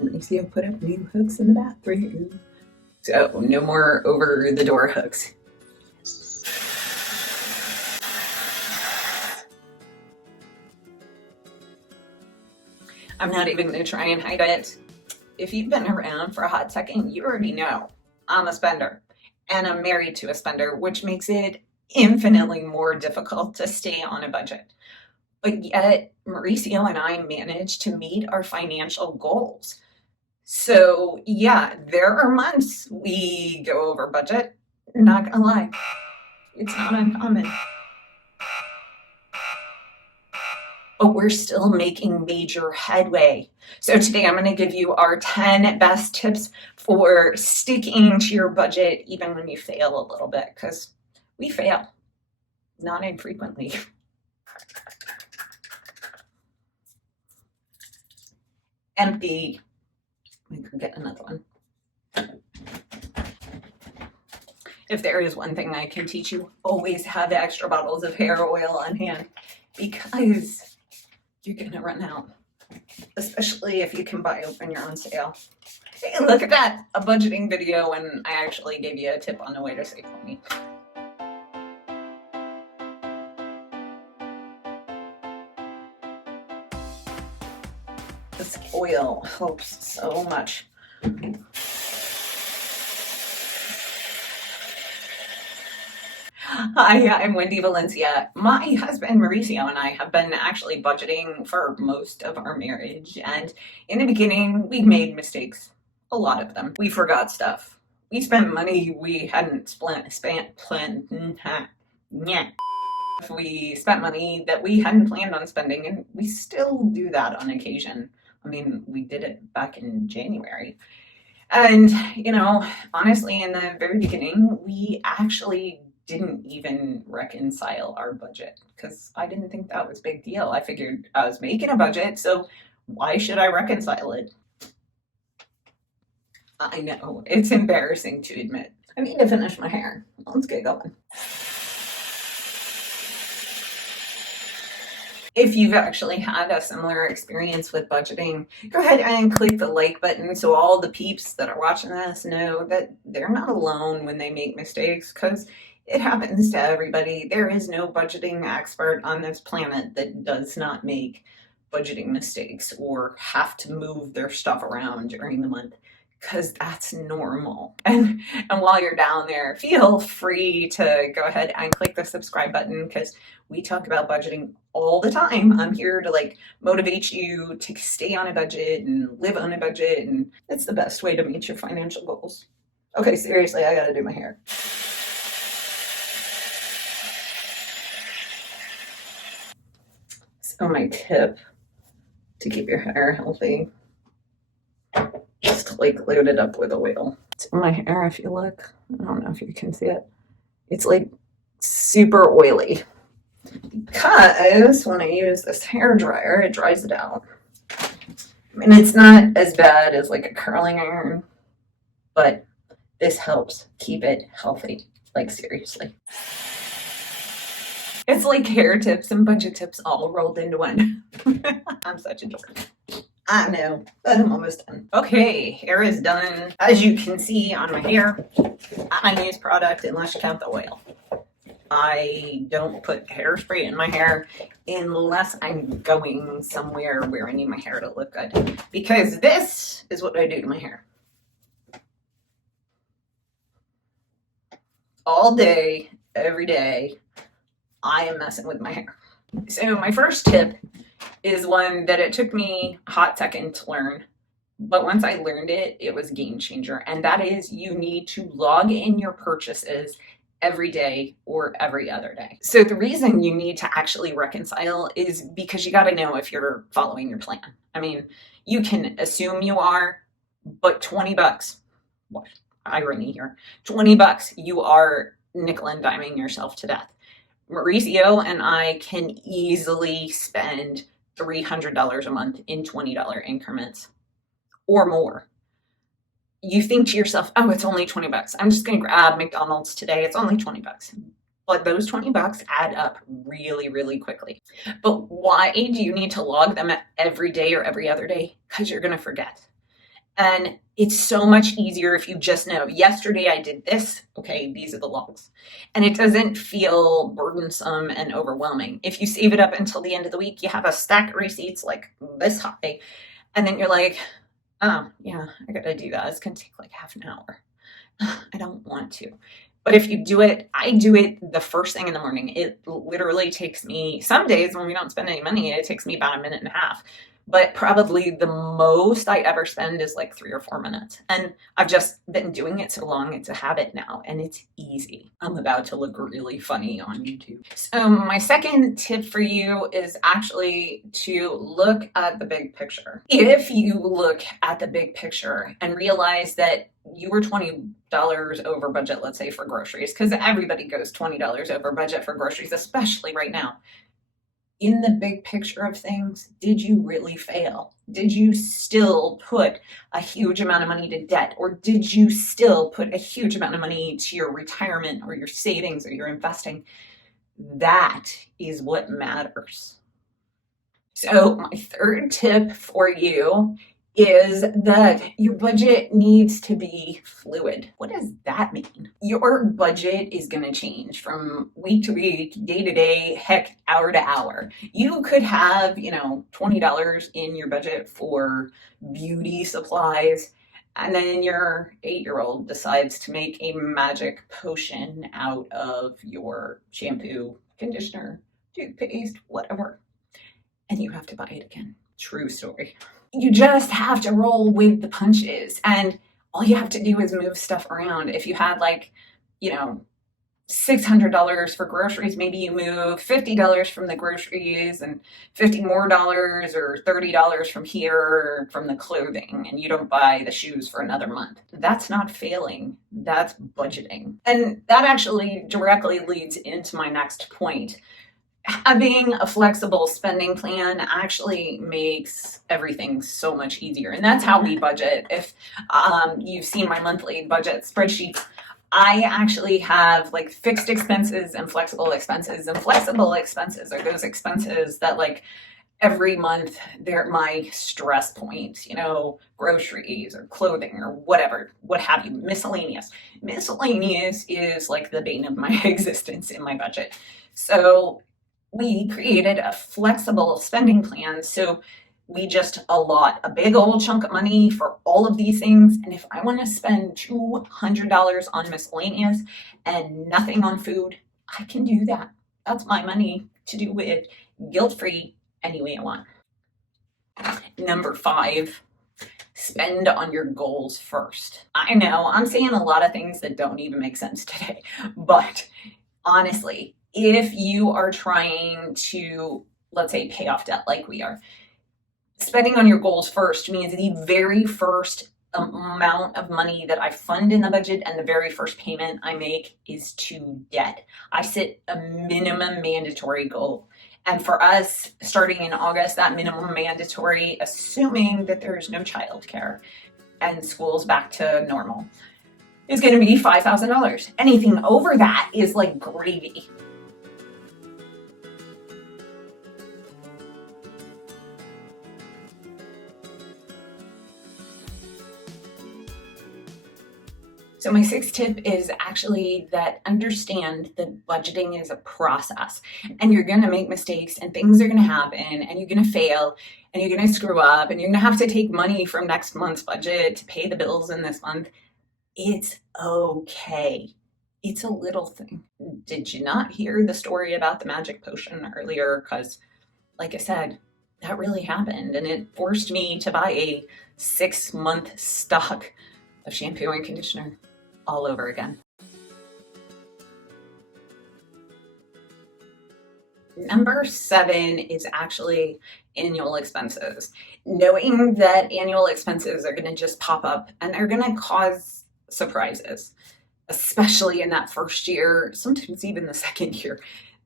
Mauricio put up new hooks in the bathroom. So no more over the door hooks. I'm not even going to try and hide it. If you've been around for a hot second, you already know I'm a spender. And I'm married to a spender, which makes it infinitely more difficult to stay on a budget. But yet, Mauricio and I managed to meet our financial goals. So yeah, there are months we go over budget. Not gonna lie, it's not uncommon. But we're still making major headway. So today I'm going to give you our 10 best tips for sticking to your budget even when you fail a little bit, because we fail, not infrequently. Empty. We could get another one. If there is one thing I can teach you, always have extra bottles of hair oil on hand, because you're gonna run out, especially if you can buy when you're on sale. Hey, look at that, a budgeting video, and I actually gave you a tip on the way to save money. This oil helps so much. Hi, I'm Wendy, Valencia. My husband Mauricio and I have been actually budgeting for most of our marriage, and in the beginning we made mistakes, a lot of them. We forgot stuff. We spent money we hadn't We spent money that we hadn't planned on spending, and we still do that on occasion. I mean, we did it back in January. And, honestly, in the very beginning, we actually didn't even reconcile our budget because I didn't think that was a big deal. I figured I was making a budget, so why should I reconcile it? I know, it's embarrassing to admit. I need to finish my hair. Let's get going. If you've actually had a similar experience with budgeting, go ahead and click the like button so all the peeps that are watching this know that they're not alone when they make mistakes, because it happens to everybody. There is no budgeting expert on this planet that does not make budgeting mistakes or have to move their stuff around during the month, because that's normal. And while you're down there, feel free to go ahead and click the subscribe button, because we talk about budgeting all the time. I'm here to motivate you to stay on a budget and live on a budget, and it's the best way to meet your financial goals. Okay, seriously, I gotta do my hair. So my tip to keep your hair healthy, just load it up with oil. So my hair, if you look, I don't know if you can see it, it's super oily, because when I use this hair dryer, it dries it out. I mean, it's not as bad as a curling iron, but this helps keep it healthy, seriously. It's like hair tips and budget tips all rolled into one. I'm such a dork. I know, but I'm almost done. Okay, hair is done. As you can see on my hair, I don't use product unless you count the oil. I don't put hairspray in my hair unless I'm going somewhere where I need my hair to look good, because this is what I do to my hair. All day, every day, I am messing with my hair. So my first tip is one that it took me a hot second to learn, but once I learned it, it was a game changer. And that is, you need to log in your purchases every day or every other day. So the reason you need to actually reconcile is because you got to know if you're following your plan. I mean, you can assume you are, but $20, what irony here, $20, you are nickel and diming yourself to death. Mauricio and I can easily spend $300 a month in $20 increments or more. You think to yourself, oh, it's only $20. I'm just going to grab McDonald's today. It's only $20. But those $20 add up really, really quickly. But why do you need to log them every day or every other day? Because you're going to forget. And it's so much easier if you just know yesterday I did this. Okay, these are the logs. And it doesn't feel burdensome and overwhelming. If you save it up until the end of the week, you have a stack of receipts like this high. And then you're like, oh, yeah, I gotta do that. It's gonna take like half an hour. I don't want to. But if you do it, I do it the first thing in the morning. It literally takes me, some days when we don't spend any money, it takes me about a minute and a half. But probably the most I ever spend is like 3 or 4 minutes. And I've just been doing it so long, it's a habit now, and it's easy. I'm about to look really funny on YouTube. So my second tip for you is actually to look at the big picture. If you look at the big picture and realize that you were $20 over budget, let's say for groceries, because everybody goes $20 over budget for groceries, especially right now. In the big picture of things, did you really fail? Did you still put a huge amount of money to debt? Or did you still put a huge amount of money to your retirement or your savings or your investing? That is what matters. So my third tip for you is that your budget needs to be fluid. What does that mean? Your budget is going to change from week to week, day to day, heck, hour to hour. You could have, $20 in your budget for beauty supplies, and then your 8-year-old decides to make a magic potion out of your shampoo, conditioner, toothpaste, whatever, and you have to buy it again. True story. You just have to roll with the punches, and all you have to do is move stuff around. If you had $600 for groceries, maybe you move $50 from the groceries and $50 more or $30 from here from the clothing, and you don't buy the shoes for another month. That's not failing, that's budgeting. And that actually directly leads into my next point. Having a flexible spending plan actually makes everything so much easier. And that's how we budget. If you've seen my monthly budget spreadsheet, I actually have like fixed expenses and flexible expenses. And flexible expenses are those expenses that every month they're my stress points, groceries or clothing or whatever, what have you, miscellaneous. Miscellaneous is like the bane of my existence in my budget. So we created a flexible spending plan. So we just allot a big old chunk of money for all of these things. And if I want to spend $200 on miscellaneous and nothing on food, I can do that. That's my money to do with guilt-free any way I want. Number 5, spend on your goals first. I know I'm saying a lot of things that don't even make sense today, but honestly, if you are trying to, let's say, pay off debt like we are, spending on your goals first means the very first amount of money that I fund in the budget and the very first payment I make is to debt. I set a minimum mandatory goal. And for us, starting in August, that minimum mandatory, assuming that there's no childcare and school's back to normal, is going to be $5,000. Anything over that is like gravy. So my 6th tip is actually that understand that budgeting is a process, and you're going to make mistakes and things are going to happen and you're going to fail and you're going to screw up and you're going to have to take money from next month's budget to pay the bills in this month. It's okay. It's a little thing. Did you not hear the story about the magic potion earlier? Because like I said, that really happened, and it forced me to buy a 6-month stock of shampoo and conditioner all over again. Number 7 is actually annual expenses. Knowing that annual expenses are going to just pop up and they're going to cause surprises, especially in that first year, sometimes even the second year.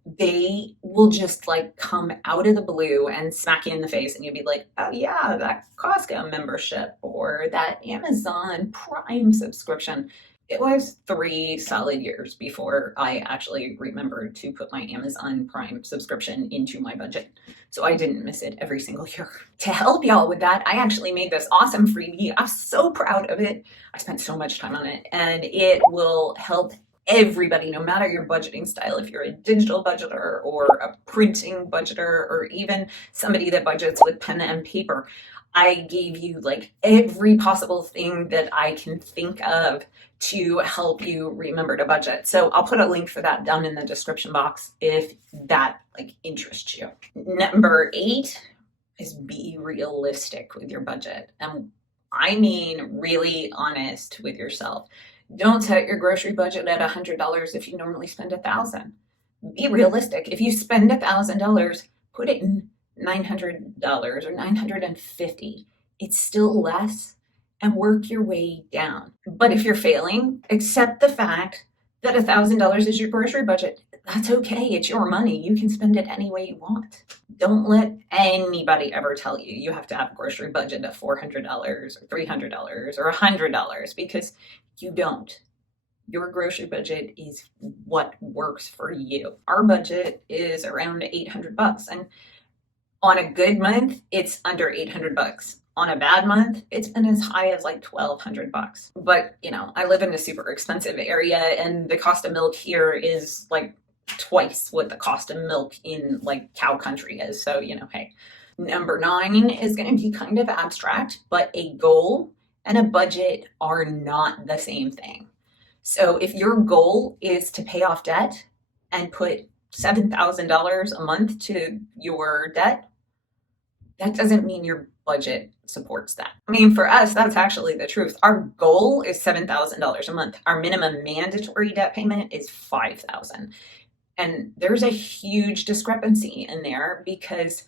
They will just come out of the blue and smack you in the face, and you'll be like, oh yeah, that Costco membership or that Amazon Prime subscription. It was 3 solid years before I actually remembered to put my Amazon Prime subscription into my budget. So I didn't miss it every single year. To help y'all with that, I actually made this awesome freebie. I'm so proud of it. I spent so much time on it, and it will help everybody, no matter your budgeting style, if you're a digital budgeter or a printing budgeter or even somebody that budgets with pen and paper. I gave you like every possible thing that I can think of to help you remember to budget. So I'll put a link for that down in the description box if that like interests you. Number 8 is be realistic with your budget. And I mean really honest with yourself. Don't set your grocery budget at $100 if you normally spend $1,000. Be realistic. If you spend $1,000, put it in $900 or $950. It's still less, and work your way down. But if you're failing, accept the fact that $1,000 is your grocery budget. That's okay. It's your money. You can spend it any way you want. Don't let anybody ever tell you you have to have a grocery budget of $400 or $300 or $100 because you don't. Your grocery budget is what works for you. Our budget is around $800, and on a good month, it's under $800. On a bad month, it's been as high as like $1,200. But, I live in a super expensive area, and the cost of milk here is like twice what the cost of milk in like cow country is. So, hey. Number 9 is going to be kind of abstract, but a goal and a budget are not the same thing. So if your goal is to pay off debt and put $7,000 a month to your debt, that doesn't mean your budget supports that. I mean, for us, that's actually the truth. Our goal is $7,000 a month. Our minimum mandatory debt payment is $5,000. And there's a huge discrepancy in there because,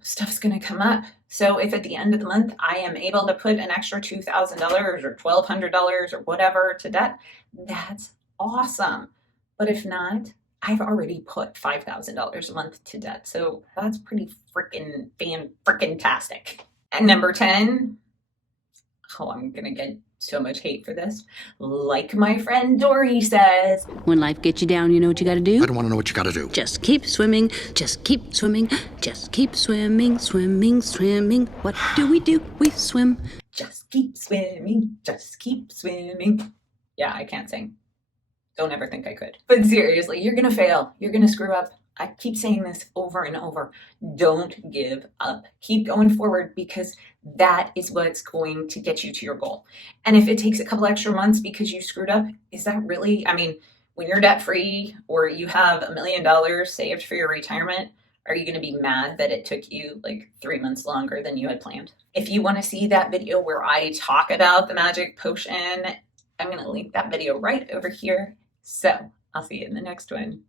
stuff's going to come up. So if at the end of the month I am able to put an extra $2,000 or $1,200 or whatever to debt, that's awesome. But if not, I've already put $5,000 a month to debt. So that's pretty freaking tastic. And number 10, I'm going to get so much hate for this. Like my friend Dory says, when life gets you down, you know what you got to do? I don't want to know what you got to do. Just keep swimming, just keep swimming, just keep swimming, swimming, swimming. What do? We swim. Just keep swimming, just keep swimming. Yeah, I can't sing. Don't ever think I could. But seriously, you're going to fail. You're going to screw up. I keep saying this over and over. Don't give up. Keep going forward because that is what's going to get you to your goal. And if it takes a couple extra months because you screwed up, is that really, when you're debt free or you have $1 million saved for your retirement, are you going to be mad that it took you like 3 months longer than you had planned? If you want to see that video where I talk about the magic potion, I'm going to link that video right over here. So I'll see you in the next one.